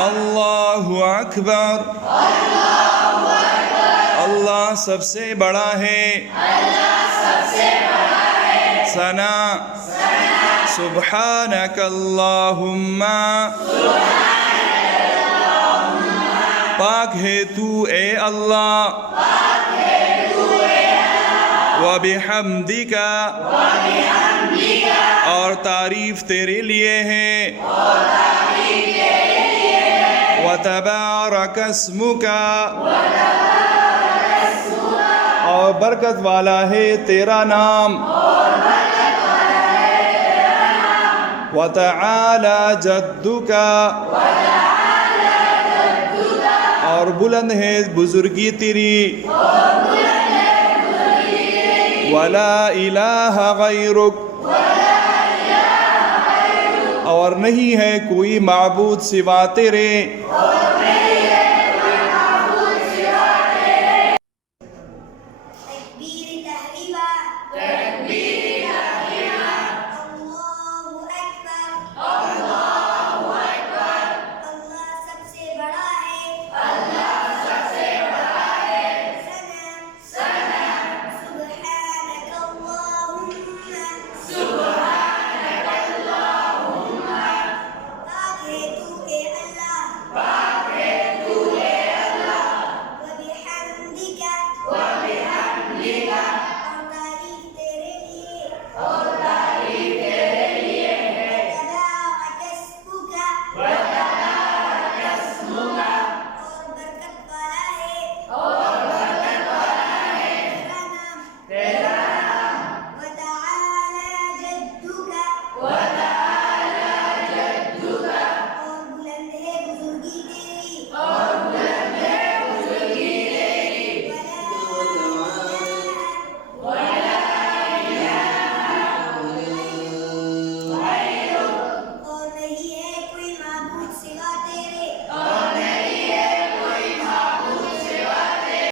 اللہ اکبر اللہ سب سے بڑا ہے ثنا سبحانک اللہم پاک ہے تو اے اللہ وَبِحَمْدِكَ اور تعریف تیرے لیے ہے وَتَبَارَكَ اسْمُكَ اور برکت والا ہے تیرا نام وَتَعَالَى جَدُّكَ اور بلند ہے بزرگی تیری وَلَا إِلَٰهَ غَيْرُكَ اور نہیں ہے کوئی معبود سوا تیرے